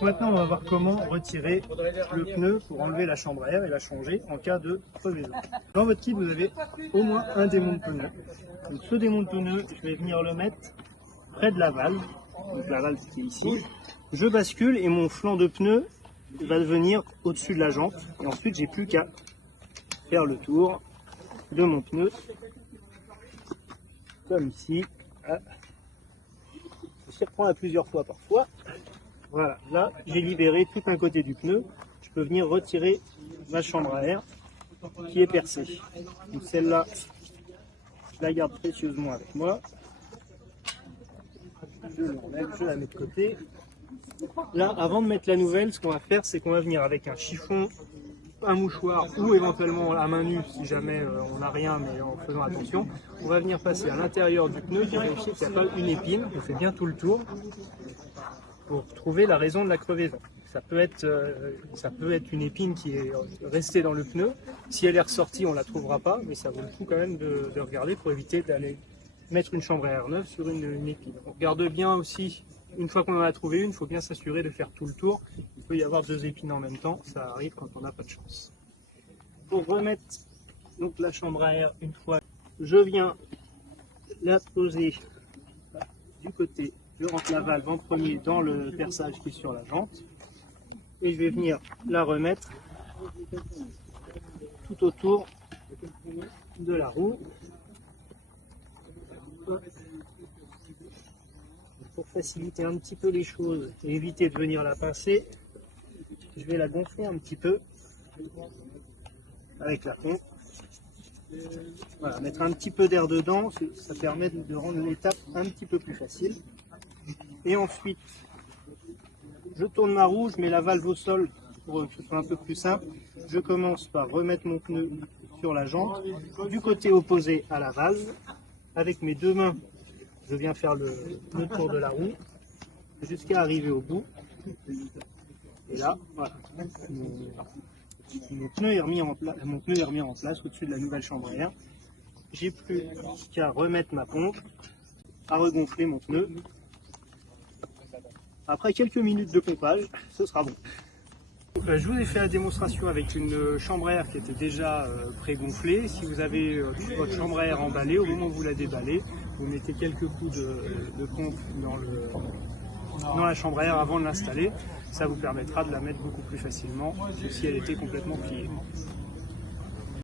Donc maintenant, on va voir comment retirer le pneu pour enlever la chambre à air et la changer en cas de crevaison. Dans votre kit, vous avez au moins un démonte pneu. Donc ce démonte pneu, je vais venir le mettre près de la valve, donc la valve qui est ici. Je bascule et mon flanc de pneu va devenir au-dessus de la jante. Et ensuite, j'ai plus qu'à faire le tour de mon pneu, comme ici. Je s'y reprend à plusieurs fois parfois. Voilà, là j'ai libéré tout un côté du pneu. Je peux venir retirer ma chambre à air qui est percée. Donc celle-là, je la garde précieusement avec moi. Je l'enlève, je la mets de côté. Là, avant de mettre la nouvelle, ce qu'on va faire, c'est qu'on va venir avec un chiffon, un mouchoir ou éventuellement à main nue si jamais on n'a rien, mais en faisant attention. On va venir passer à l'intérieur du pneu pour vérifier qu'il n'y a pas une épine. On fait bien tout le tour pour trouver la raison de la crevaison. Ça peut être une épine qui est restée dans le pneu. Si elle est ressortie, on ne la trouvera pas, mais ça vaut le coup quand même de regarder pour éviter d'aller mettre une chambre à air neuve sur une épine. On regarde bien aussi, une fois qu'on en a trouvé une, il faut bien s'assurer de faire tout le tour. Il peut y avoir deux épines en même temps, ça arrive quand on n'a pas de chance. Pour remettre donc la chambre à air une fois, je viens la poser du côté. Je rentre la valve en premier dans le perçage qui est sur la jante et je vais venir la remettre tout autour de la roue. Pour faciliter un petit peu les choses et éviter de venir la pincer, je vais la gonfler un petit peu avec la pompe. Voilà, mettre un petit peu d'air dedans, ça permet de rendre l'étape un petit peu plus facile. Et ensuite, je tourne ma roue, je mets la valve au sol pour que ce soit un peu plus simple. Je commence par remettre mon pneu sur la jante, du côté opposé à la valve. Avec mes deux mains, je viens faire le tour de la roue jusqu'à arriver au bout. Et là, voilà, mon pneu est remis en place au-dessus de la nouvelle chambre à air. J'ai plus qu'à remettre ma pompe, à regonfler mon pneu. Après quelques minutes de pompage, ce sera bon. Je vous ai fait la démonstration avec une chambre à air qui était déjà pré-gonflée. Si vous avez votre chambre à air emballée, au moment où vous la déballez, vous mettez quelques coups de pompe dans la chambre à air avant de l'installer. Ça vous permettra de la mettre beaucoup plus facilement que si elle était complètement pliée.